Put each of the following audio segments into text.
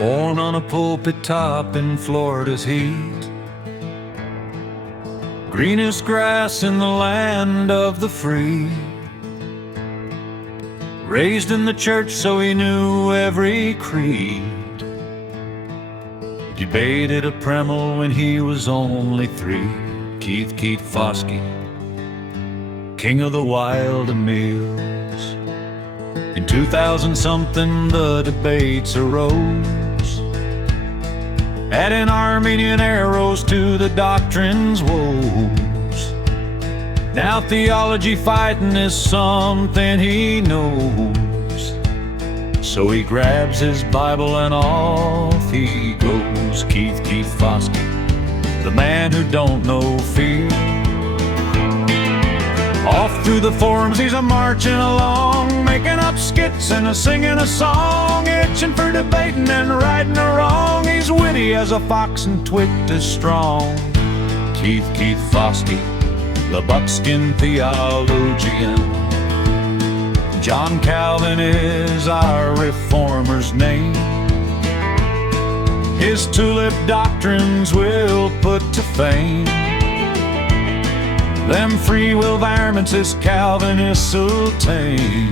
Born on a pulpit top in Florida's heat, greenest grass in the land of the free. Raised in the church so he knew every creed. Debated a Premel when he was only 3. Keith Foskey, king of the wild Amils. In 2000-something the debates arose, adding Armenian arrows to the doctrine's woes. Now theology fighting is something he knows, so he grabs his Bible and off he goes. Keith Foskey, the man who don't know fear. Off through the forums he's a-marching along, making up skits and a-singing a song, itching for debating and righting a wrong. He's witty as a fox and twict as strong. Keith Foskey, the buckskin theologian. John Calvin is our reformer's name. His tulip doctrines we'll put to fame. Them free will varmints his Calvinists will tame,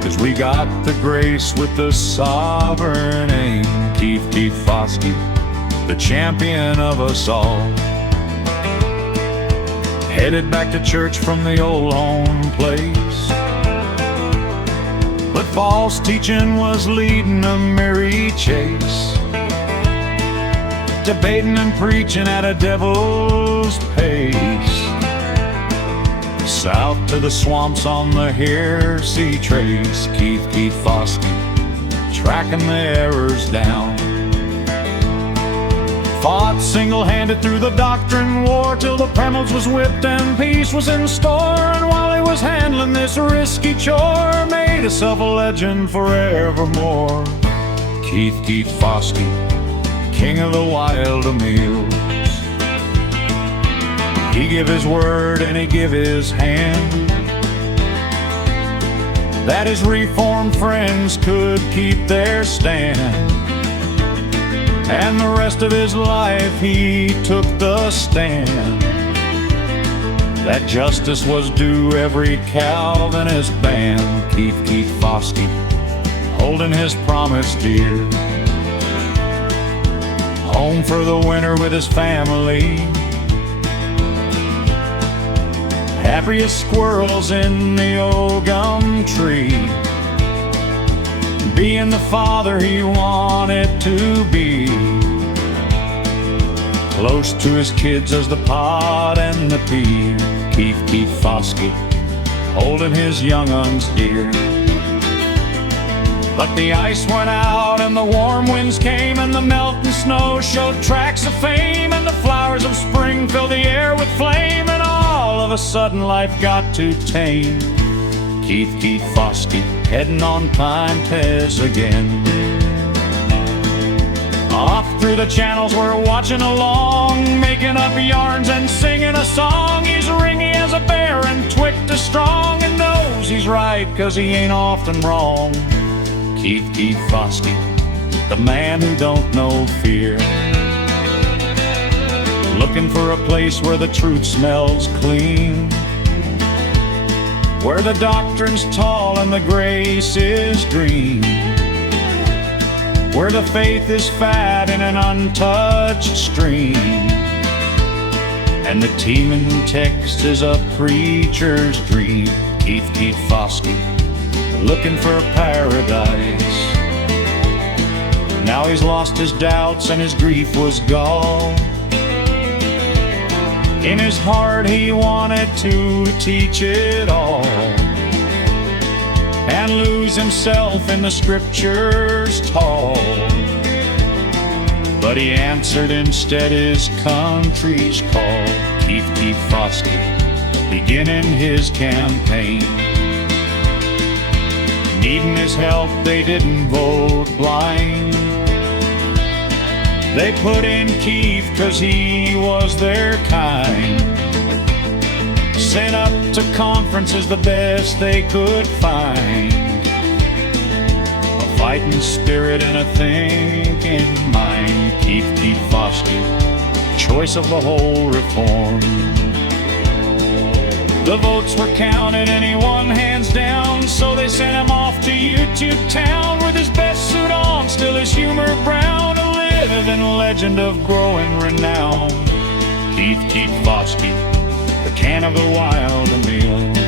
'cause we got the grace with the sovereign aim. Keith Foskey, the champion of us all. Headed back to church from the old home place, but false teaching was leading a merry chase. Debating and preaching at a devil's pace. South to the swamps on the Heresy trace. Keith Foskey, tracking the errors down. Fought single-handed through the doctrine war till the Premels was whipped and peace was in store. And while he was handling this risky chore, made himself a legend forevermore. Keith Foskey, king of the wild Amils. He give his word and he give his hand, that his reformed friends could keep their stand. And the rest of his life he took the stand, that justice was due every Calvinist band. Keith Foskey, holding his promise dear. Home for the winter with his family, happy as squirrels in the old gum tree. Being the father he wanted to be, close to his kids as the pod and the pea. Keith Foskey, holding his young uns dear. But the ice went out and the warm winds came, and the melting snow showed tracks of fame, and the flowers of spring filled the air with flame, and all of a sudden life got too tame. Keith Foskey, heading on Pintes again. Off through the channels we're watching along, making up yarns and singing a song. He's ringy as a bear and twicked as strong, and knows he's right 'cause he ain't often wrong. Keith Foskey, the man who don't know fear. Looking for a place where the truth smells clean, where the doctrine's tall and the grace is green, where the faith is fat in an untouched stream, and the teeming text is a preacher's dream. Keith Foskey, looking for paradise. Now he's lost his doubts and his grief was gone. In his heart he wanted to teach it all, and lose himself in the scriptures tall. But he answered instead his country's call. Keith Foskey, beginning his campaign. Needing his help, they didn't vote blind. They put in Keith 'cause he was their kind. Sent up to conferences the best they could find. fighting spirit and a thinking mind. Keith Foskey, choice of the whole reform. The votes were counted and he won hands down, so they sent him off to YouTube town with his best suit on, still his humor brown, a living legend of growing renown. Keith Foskey, the can of the wild Amils.